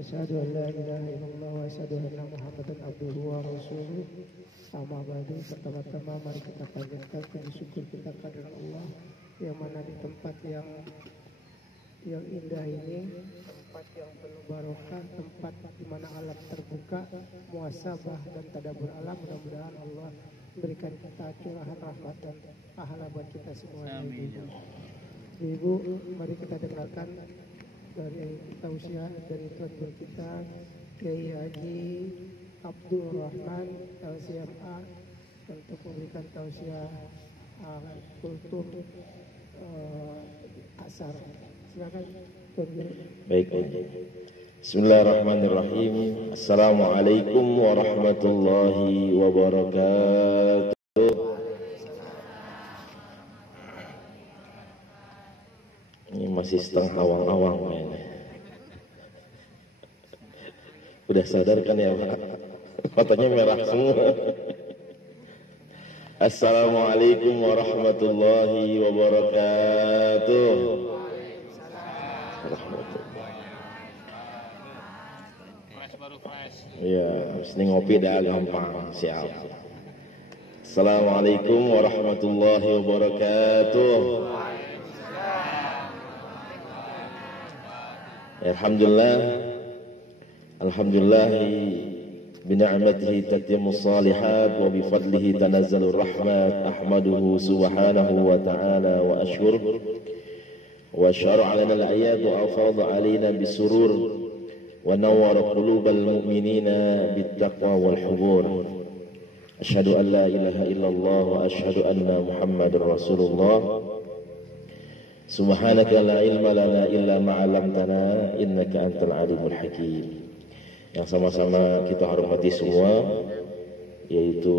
Asyhadu an la ilaha illallah wa asyhadu anna Muhammadan abduhu wa rasuluh. Amma ba'du, pertama-tama mari kita panjatkan puji syukur kita kepada Allah yang mana di tempat yang indah ini, tempat yang penuh barokah, tempat di mana alam terbuka, muhasabah dan tadabbur alam. Mudah-mudahan Allah memberikan kita curahan rahmat dan pahala buat kita semua. Amin. Ibu, mari kita dengarkan dari tausiah dari Tuan Guru kita Kiai Haji Abdul Rahman LCMA untuk memberikan tausiah kultur asar. Silakan Tuan Guru. Baik. Bismillahirrahmanirrahim. Assalamualaikum warahmatullahi wabarakatuh. Ini masih setengah awang-awang ini. Udah sadar kan ya Pak? Matanya merah semua. Assalamualaikum warahmatullahi wabarakatuh. Iya, sini ngopi dah gampang, siap. Assalamualaikum warahmatullahi wabarakatuh. Alhamdulillah bini'matihi tatimmus salihat wa bifadlihi tanazzalur rahmat. Ahmaduhu subhanahu wa ta'ala wa ashkur wa syara'a lana al-ayat wa afadha alaina bisurur wa nawwara qulubal mu'minina bittaqwa wal hubur. Asyhadu an la ilaha illallah wa asyhadu anna Muhammadar Rasulullah. Subhanaka la ilma lana illa ma 'allamtana innaka antal alimul hakim. Yang sama-sama kita hormati semua, yaitu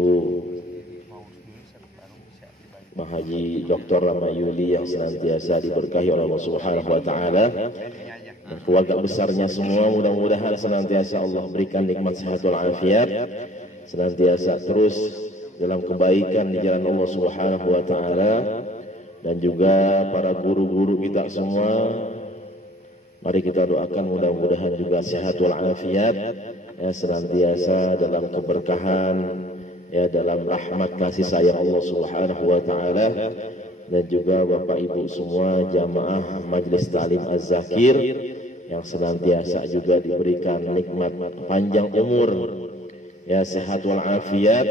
Pak Haji Dr. Ramayuli yang senantiasa diberkahi oleh Allah Subhanahu wa taala. Keluarga besarnya semua mudah-mudahan senantiasa Allah berikan nikmat sehat wal afiat, senantiasa terus dalam kebaikan di jalan Allah Subhanahu wa taala. Dan juga para guru-guru kita semua, mari kita doakan mudah-mudahan juga sehat wal afiat, ya, senantiasa dalam keberkahan, ya, dalam rahmat kasih sayang Allah Subhanahu wa taala. Dan juga Bapak Ibu semua jamaah Majelis Ta'lim Az-Zakir yang senantiasa juga diberikan nikmat panjang umur, ya, sehat wal afiat,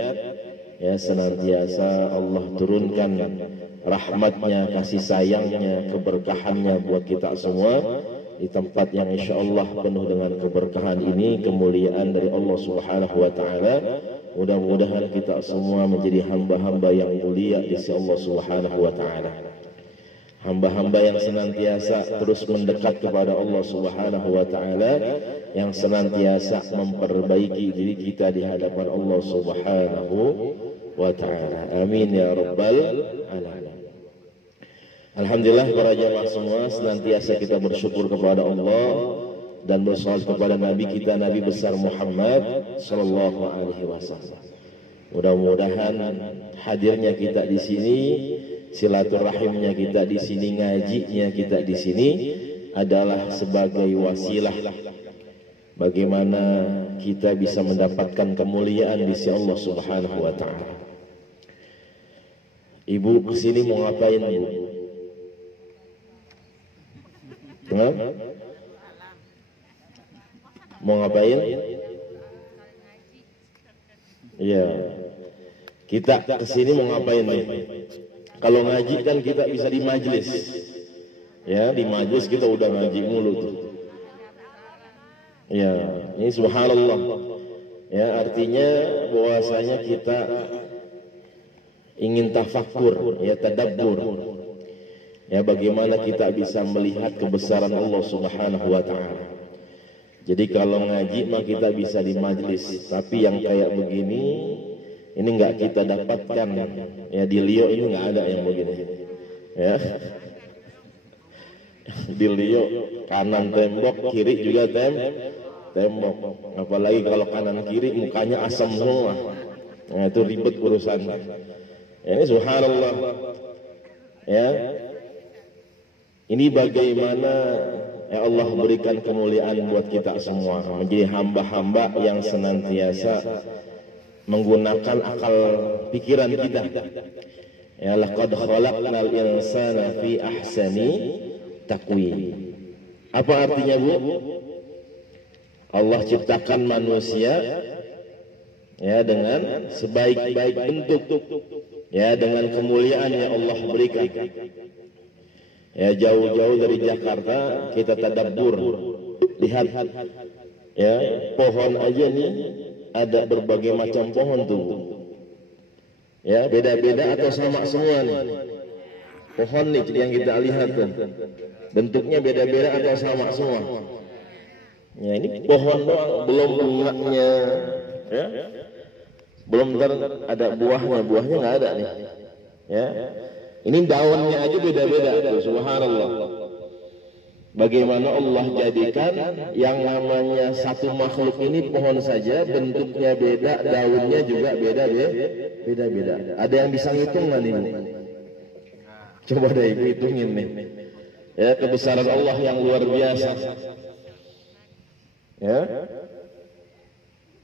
ya, senantiasa Allah turunkan rahmatnya, kasih sayangnya, keberkahannya buat kita semua di tempat yang insya Allah penuh dengan keberkahan ini, kemuliaan dari Allah Subhanahu wa taala. Mudah-mudahan kita semua menjadi hamba-hamba yang mulia di sisi Allah Subhanahu wa taala. Hamba-hamba yang senantiasa terus mendekat kepada Allah Subhanahu wa taala, yang senantiasa memperbaiki diri kita di hadapan Allah Subhanahu wa taala. Amin ya rabbal alamin. Alhamdulillah para jamaah semua, senantiasa kita bersyukur kepada Allah dan bersalawat kepada Nabi kita, Nabi besar Muhammad sallallahu alaihi wasallam. Mudah-mudahan hadirnya kita di sini, silaturahimnya kita di sini, ngajinya kita di sini adalah sebagai wasilah bagaimana kita bisa mendapatkan kemuliaan di sisi Allah Subhanahu wa taala. Ibu kesini mau ngapain, Bu? Mau ngapain? Iya. Kita kesini mau ngapain nih? Kalau ngaji kan kita bisa di majelis. Ya, di majelis kita udah ngaji mulu tuh. Ya, ini subhanallah. Ya, artinya bahwasanya kita ingin tafakur, ya, tadabbur. Ya, bagaimana kita bisa melihat kebesaran Allah Subhanahu wa taala. Jadi kalau ngaji mah kita bisa di majelis, tapi yang kayak begini ini enggak kita dapatkan. Ya, di Lio ini enggak ada yang begini. Ya. Di Lio kanan tembok, kiri juga tembok. Apalagi kalau kanan kiri mukanya asam semua. Nah, itu ribet urusan. Ya, ini subhanallah. Ya. Ini bagaimana ya Allah berikan kemuliaan buat kita semua, menjadi hamba-hamba yang senantiasa menggunakan akal pikiran kita. Ya, laqad khalaqnal insana fi ahsani taqwim. Apa artinya, Bu? Allah ciptakan manusia ya dengan sebaik-baik bentuk, ya dengan kemuliaan yang Allah berikan. Ya, jauh-jauh dari Jakarta kita tadabbur, lihat ya, pohon aja nih ada berbagai macam pohon tuh. Ya, beda-beda atau sama semua nih. Pohon nih yang kita lihat tuh. Bentuknya beda-beda atau sama semua. Ya, ini pohon doang, belum bunganya, ya. Belum ada buahnya nggak ada nih. Ya. Ini daunnya aja beda-beda tuh, subhanallah. Bagaimana Allah jadikan yang namanya satu makhluk ini pohon saja, bentuknya beda, daunnya juga beda-beda. Ada yang bisa ngitung nggak nih? Coba deh ibu hitungin nih. Ya, kebesaran Allah yang luar biasa. Ya.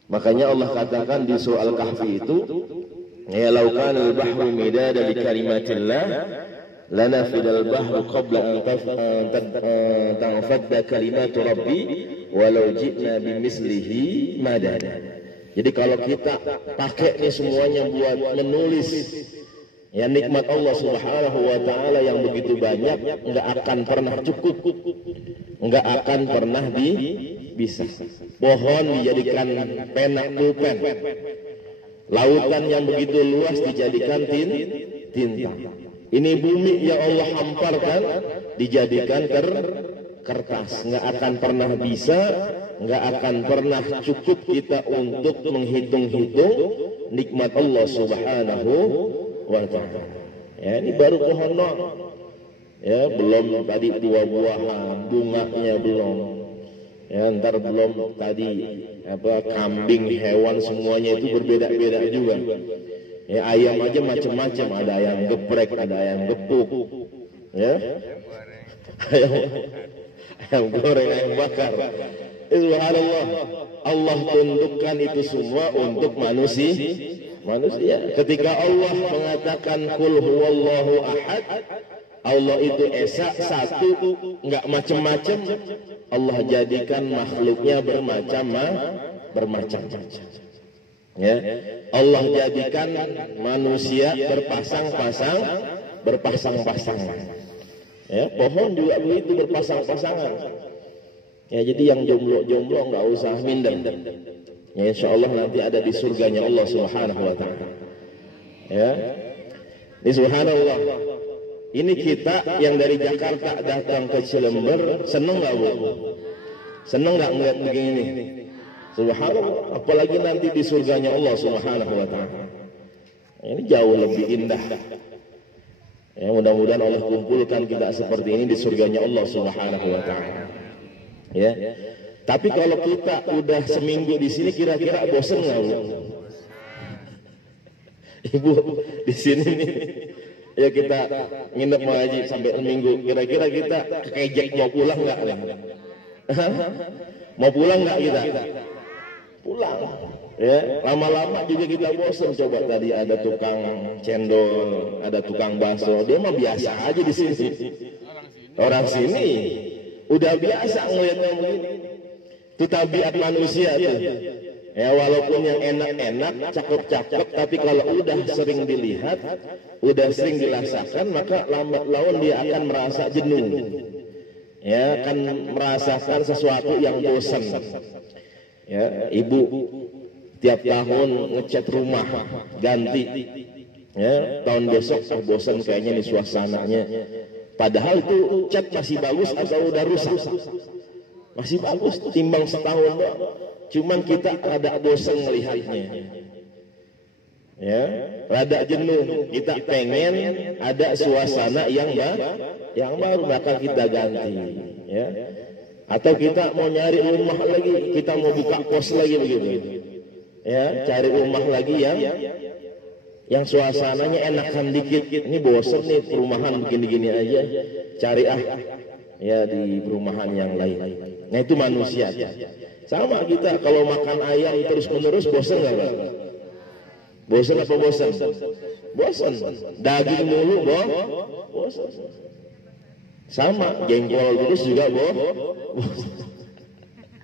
Makanya Allah katakan di surah Al-Kahfi itu, ya law kana al-bahru midada li kalimatillah lanafidal bahru qabla an tanfadda kalimatu rabbi walau ji'na bimislihi madada. Jadi kalau kita pakai nih semuanya buat menulis ya nikmat Allah Subhanahu wa taala yang begitu banyak, enggak akan pernah cukup. Enggak akan pernah bisa. Pohon dijadikan pena pulpen. Lautan yang begitu luas dijadikan tinta. Ini bumi yang Allah hamparkan dijadikan kertas. Nggak akan pernah bisa, nggak akan pernah cukup kita untuk menghitung-hitung nikmat Allah Subhanahu wa ta'ala. Ya, ini baru pohon doang. Ya, belum tadi buah-buahan, bunganya belum. Ya, ntar belum tadi kambing, hewan semuanya itu berbeda-beda juga. Ya, ayam aja macam-macam, ada ayam geprek, ada ayam gepuk. Ya. Ayam goreng, ayam bakar. Subhanallah. Allah tundukkan itu semua untuk manusia. Ketika Allah mengatakan qul huwallahu ahad, Allah itu esa, satu, enggak macam-macam. Allah jadikan makhluknya bermacam-macam. Ya. Allah jadikan manusia berpasang-pasangan. Ya, pohon juga begitu berpasang-pasangan. Ya, jadi yang jomblo-jomblo enggak usah minder. Ya, insyaallah nanti ada di surganya Allah Subhanahu wa taala. Ya. Ini subhanallah. Ini kita yang dari Jakarta datang ke Cilember, seneng nggak, Bu? Seneng nggak ngeliat begini? Subhanallah. Apalagi nanti di surganya Allah Subhanahu wa taala. Ini jauh lebih indah. Ya, mudah-mudahan Allah kumpulkan kita seperti ini di surganya Allah Subhanahu wa taala. Ya. Tapi kalau kita udah seminggu di sini, kira-kira bosan nggak, Bu? Ibu di sini nih. Ya, kita nginep ngaji sampai seminggu. Kira-kira kita kejek mau pulang nggak? Mau pulang nggak kita? Pulang. Ya, lama-lama juga kita bosan. Coba tadi ada tukang cendol, ada tukang bakso. Dia mah biasa aja di sini. Orang sini udah biasa ngeliatnya begini. Itu tabiat manusia tuh. Ya, walaupun yang enak-enak, cakep-cakep, tapi kalau udah sering dilihat, udah sering dirasakan, maka lambat laun dia akan merasa jenuh. Ya, akan merasakan sesuatu yang bosan. Ya, ibu tiap tahun ngecat rumah ganti. Ya, tahun besok bosan kayaknya nih suasananya. Padahal itu cat masih bagus atau udah rusak? Masih bagus, timbang setahun doang. Cuman kita rada bosan melihatnya, ya, rada jenuh. Kita pengen ada suasana yang baru, maka kita ganti, ya. Atau kita mau nyari rumah lagi, kita mau buka kos lagi begitu, ya, cari rumah lagi yang suasananya enakan dikit. Ini bosan nih perumahan begini-gini aja, cari ya di perumahan yang lain. Nah itu manusia. Sama kita kalau makan ayam terus menerus bosan nggak Pak? Bosan apa bosan? Bosan. Daging mulu bosan. Sama jengkol terus juga bosan.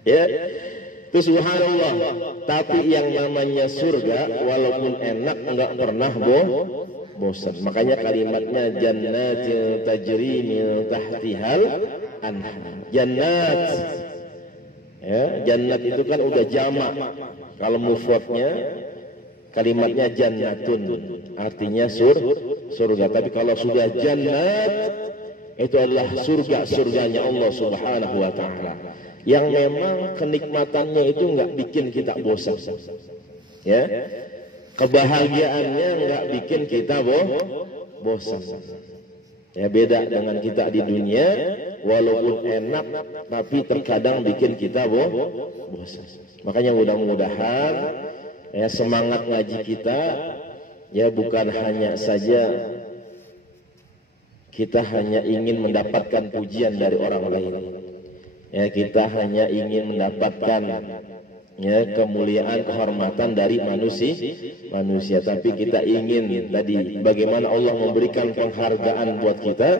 Ya. Itu subhanallah. Tapi yang namanya surga walaupun enak enggak pernah bosan. Makanya kalimatnya jannatin tajri min tahtihal anhar. Jannat. Ya, jannat itu kan udah jamak. Kalau mufradnya kalimatnya jannatun, artinya surga. Tapi kalau sudah jannat itu adalah surganya Allah Subhanahu wa taala. Yang memang kenikmatannya itu enggak bikin kita bosan. Ya. Kebahagiaannya enggak bikin kita bosan. Ya beda dengan kita di dunia, walaupun enak tapi terkadang bikin kita bosan. Makanya mudah-mudahan ya semangat ngaji kita ya bukan hanya saja kita hanya ingin mendapatkan pujian dari orang lain. Ya kita hanya ingin mendapatkan ya kemuliaan kehormatan dari manusia, tapi kita ingin tadi bagaimana Allah memberikan penghargaan buat kita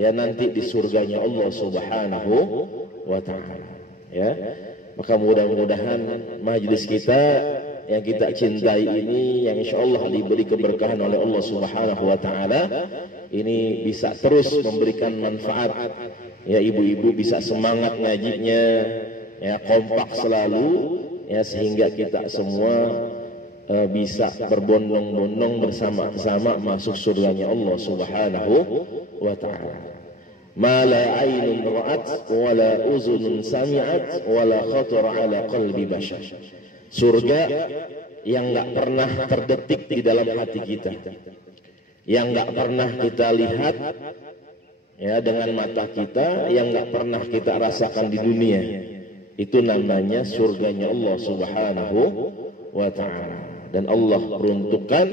ya nanti di surganya Allah Subhanahu wa taala. Ya maka mudah-mudahan majelis kita yang kita cintai ini yang insyaallah diberi keberkahan oleh Allah Subhanahu wa taala ini bisa terus memberikan manfaat. Ya ibu-ibu bisa semangat ngajinya, ya kompak selalu, ya sehingga kita semua bisa berbondong-bondong bersama-sama masuk surganya Allah Subhanahu wa taala. Ma la 'ainun ra'at wa la uzunun sami'at wa la khatara 'ala qalbi bashar. Surga yang enggak pernah terdetik di dalam hati kita. Yang enggak pernah kita lihat ya dengan mata kita, yang enggak pernah kita rasakan di dunia. Itu namanya surganya Allah Subhanahu wa ta'ala. Dan Allah peruntukkan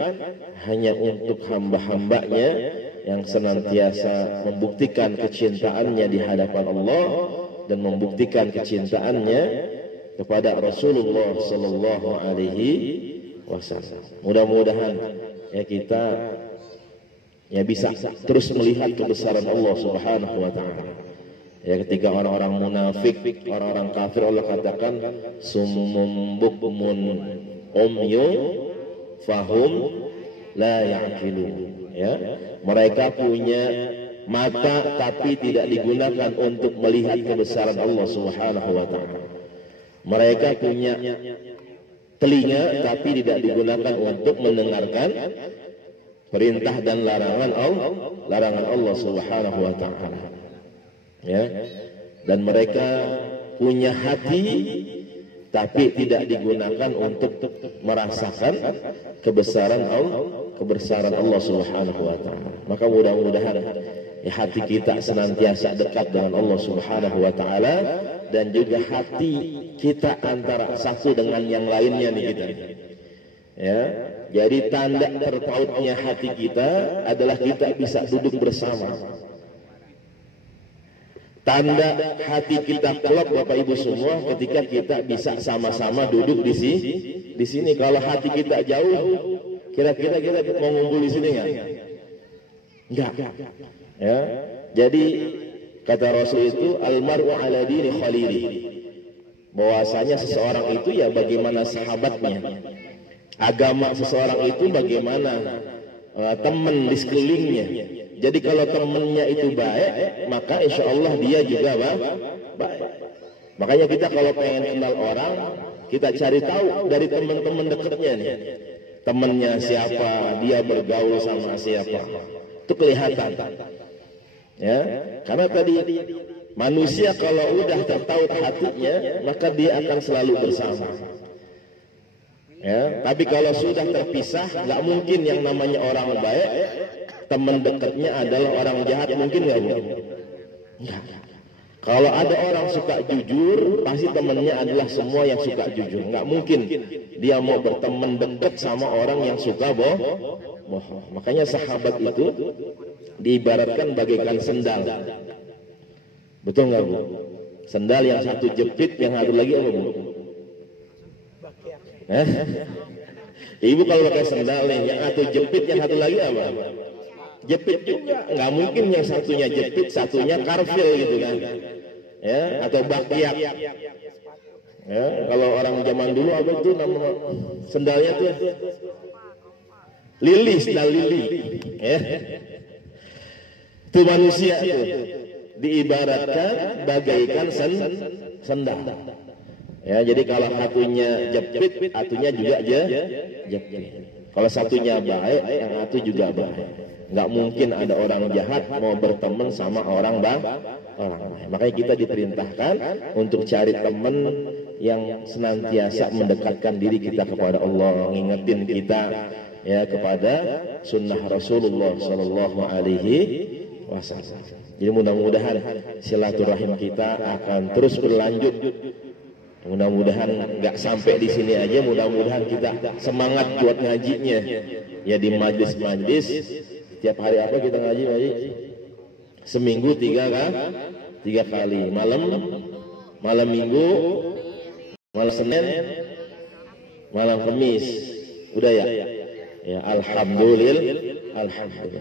hanya untuk hamba-hambanya yang senantiasa membuktikan kecintaannya di hadapan Allah dan membuktikan kecintaannya kepada Rasulullah sallallahu alaihi wasallam. Mudah-mudahan ya kita ya bisa terus melihat kebesaran Allah Subhanahu wa ta'ala. Ya ketika orang-orang munafik, orang-orang kafir Allah katakan summum bukmun umyun fahum la ya'qilun. Ya, mereka punya mata tapi tidak digunakan untuk melihat kebesaran Allah Subhanahu wa taala. Mereka punya telinga tapi tidak digunakan untuk mendengarkan perintah dan larangan Allah Subhanahu wa taala. Ya. Dan mereka punya hati tapi tidak digunakan untuk merasakan kebesaran Allah Subhanahu wa taala. Maka mudah-mudahan ya, hati kita senantiasa dekat dengan Allah Subhanahu wa taala dan juga hati kita antara satu dengan yang lainnya nih kita. Ya. Jadi tanda terpautnya hati kita adalah kita bisa duduk bersama. Tanda hati kita klop Bapak Ibu semua ketika kita bisa sama-sama duduk di sini. Kalau hati kita jauh, kira-kira kita mau ngumpul di sini enggak? Ya. Jadi kata Rasul itu almar'u ala dini khalili. Bahwasanya seseorang itu ya bagaimana sahabatnya. Agama seseorang itu bagaimana teman di sekelilingnya. Jadi kalau temannya itu baik, maka insya Allah dia juga baik. Makanya kita kalau pengen kenal orang, kita cari tahu dari teman-teman dekatnya nih. Temannya siapa, dia bergaul sama siapa. Itu kelihatan. Ya, karena tadi manusia kalau udah tertaut hatinya, maka dia akan selalu bersama. Ya, tapi kalau sudah terpisah, nggak mungkin yang namanya orang baik teman dekatnya adalah orang jahat, mungkin nggak Bu? Enggak. Kalau ada orang suka jujur, pasti temannya adalah semua yang suka jujur. Nggak mungkin dia mau berteman dekat sama orang yang suka bohong. Makanya sahabat itu diibaratkan bagaikan sendal. Betul nggak Bu? Sendal yang satu jepit, yang satu lagi apa Bu? Ibu kalau pakai sendal nih, yang satu jepit, yang satu lagi apa? Jepit juga. Nggak mungkin yang satunya jepit, satunya karfil gitu kan? Ya, atau bakyak. Ya, kalau orang zaman dulu apa itu nama sendalnya tuh? Lili, sendal lili. Ya. Itu manusia tuh diibaratkan bagaikan sendal. Ya, jadi kalau satunya jepit, satunya juga jepit. Kalau satunya baik, yang satu juga baik. Nggak mungkin ada orang jahat mau berteman sama orang baik. Makanya kita diperintahkan untuk cari teman yang senantiasa mendekatkan diri kita kepada Allah, ngingetin kita ya kepada sunnah Rasulullah Sallallahu Alaihi Wasallam. Jadi mudah-mudahan silaturahim kita akan terus berlanjut. Mudah-mudahan nggak sampai di sini aja. Mudah-mudahan kita semangat buat ngajinya. Ya di majlis-majlis. Tiap hari apa kita ngaji? Seminggu 3 kali. Malam Minggu, malam Senin, malam Kamis. Udah ya? Ya, alhamdulillah.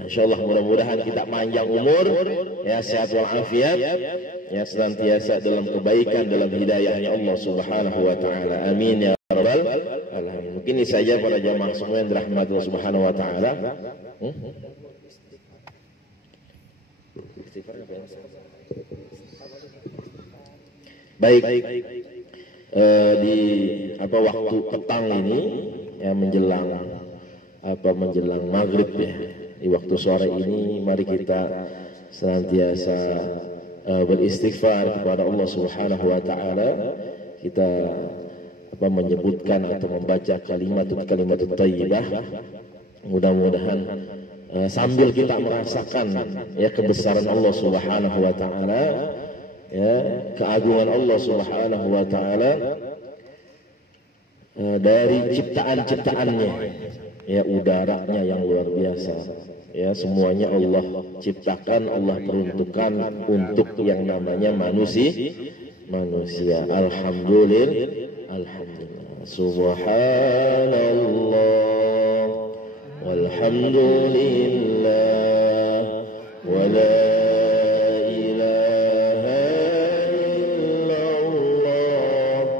Insyaallah mudah-mudahan kita panjang umur, ya sehat walafiat, ya senantiasa dalam kebaikan, dalam hidayahnya Allah Subhanahu wa taala. Amin ya rabbal alamin. Mungkin ini saja para jamaah semua yang dirahmati Allah Subhanahu wa taala. Baik. Di waktu petang ini ya menjelang maghrib ya, di waktu sore ini mari kita senantiasa beristighfar kepada Allah Subhanahu wa taala. Kita menyebutkan atau membaca kalimat thayyibah. Mudah-mudahan sambil kita merasakan ya kebesaran Allah Subhanahu wa taala, ya keagungan Allah Subhanahu wa taala dari ciptaan-ciptaannya. Ya udaranya yang luar biasa, ya semuanya Allah ciptakan, Allah peruntukkan untuk yang namanya manusia. Alhamdulillah, subhanallah, walhamdulillah, wala ilaha illallah,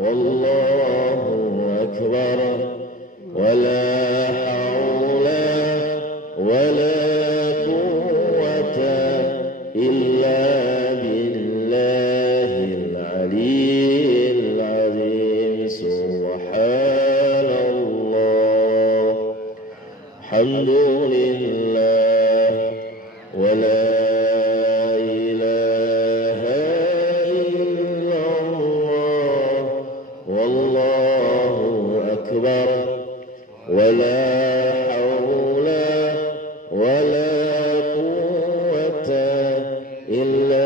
wallahu akbar, wala alhamdulillah, wala ilaha illallah, wallahu akbar, wala hawla wala quwwata illa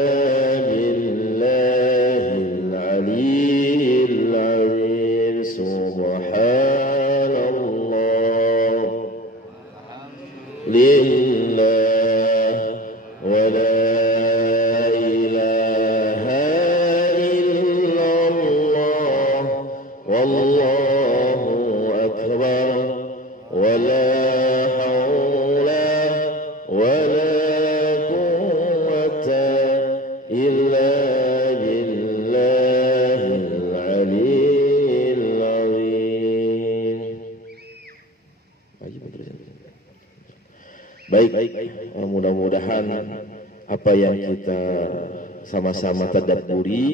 billahil aliyyil azim. Subhanallah, lillah, wala ilaha illallah, wallahu akbar, wala hawla wala quwwata illa billahil aliyyil azim. Baik, mudah-mudahan apa yang kita sama-sama tadabburi,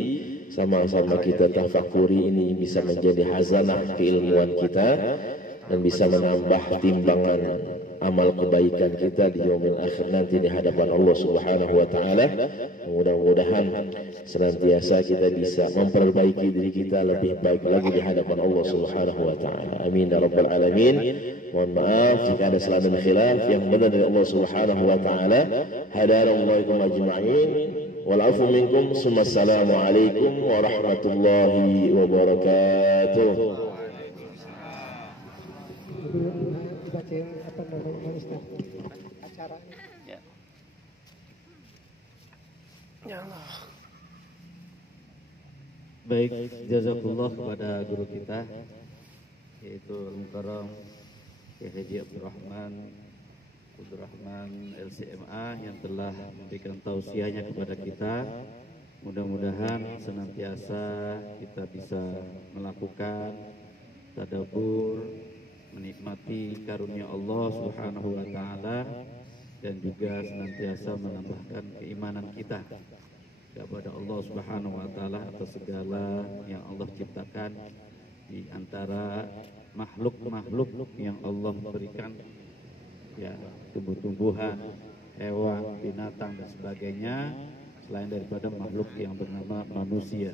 sama-sama kita tafakuri ini bisa menjadi hazanah keilmuan kita dan bisa menambah timbangan amal kebaikan kita di yaumil akhir nanti di hadapan Allah Subhanahu wa taala. Mudah-mudahan senantiasa kita bisa memperbaiki diri kita lebih baik lagi di hadapan Allah Subhanahu wa taala. Amin ya rabbal alamin. Mohon maaf jika ada salah dan khilaf, yang benar dari Allah Subhanahu wa taala. Hadanallahu ajma'in. Wal afu minkum. Assalamu alaikum warahmatullahi wabarakatuh. Bacain apa namanya acaranya. Baik, jazakallah kepada guru kita yaitu Al-Mukarram Kiai Haji Abdurrahman LCMA yang telah memberikan tausiahnya kepada kita. Mudah-mudahan senantiasa kita bisa melakukan tadabbur, menikmati karunia Allah Subhanahu wa taala dan juga senantiasa menambahkan keimanan kita kepada Allah Subhanahu wa taala atas segala yang Allah ciptakan di antara makhluk-makhluk yang Allah berikan, ya, tumbuh-tumbuhan, hewan, binatang dan sebagainya selain daripada makhluk yang bernama manusia.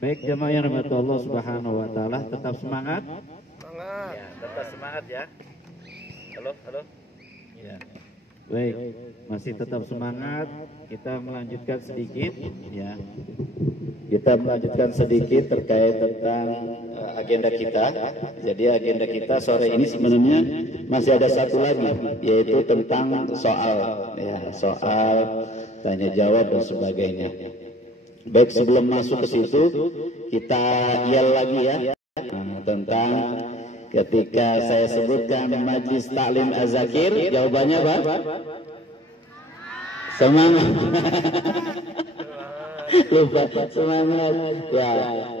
Baik jamaah yang rahmat Allah Subhanahu wa taala, tetap semangat. Semangat. Ya, tetap semangat ya. Halo. Ya. Baik, masih tetap semangat. Kita melanjutkan sedikit ya. Kita melanjutkan sedikit terkait tentang agenda kita. Jadi agenda kita sore ini sebenarnya masih ada satu lagi, yaitu tentang soal tanya jawab dan sebagainya. Baik, sebelum masuk ke situ kita yel lagi ya tentang ketika saya sebutkan Majlis Taklim Az-Zakir, jawabannya apa? Semangat. Lupa semangat. Ya.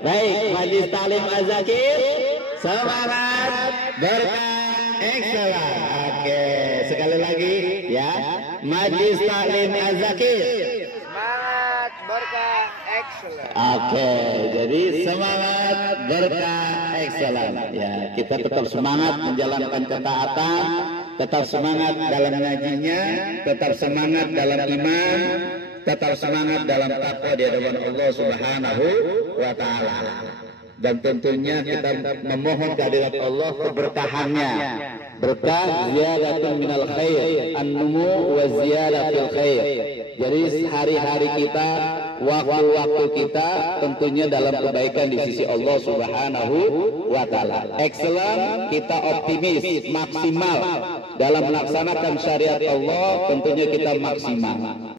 Baik, Majlis Taklim Az-Zakir, semangat, berkah, excellent. Oke, sekali lagi ya. Majlis Taklim Az-Zakir, semangat, berkah, excellent. Oke, jadi semangat, berkah, excellent. Ya, kita tetap semangat menjalankan ketaatan, tetap semangat dalam ngajinya, tetap semangat dalam iman, tetap semangat dalam takwa di hadapan Allah Subhanahu wa taala. Dan tentunya kita memohon kehadirat Allah keberkahannya. Berkah ziyadatun minal khair, an-numu wa ziyadatul khair. Jadi hari-hari kita, waktu-waktu kita tentunya dalam kebaikan di sisi Allah Subhanahu wa taala. Excellent, kita optimis, maksimal dalam melaksanakan syariat Allah, tentunya kita maksimal.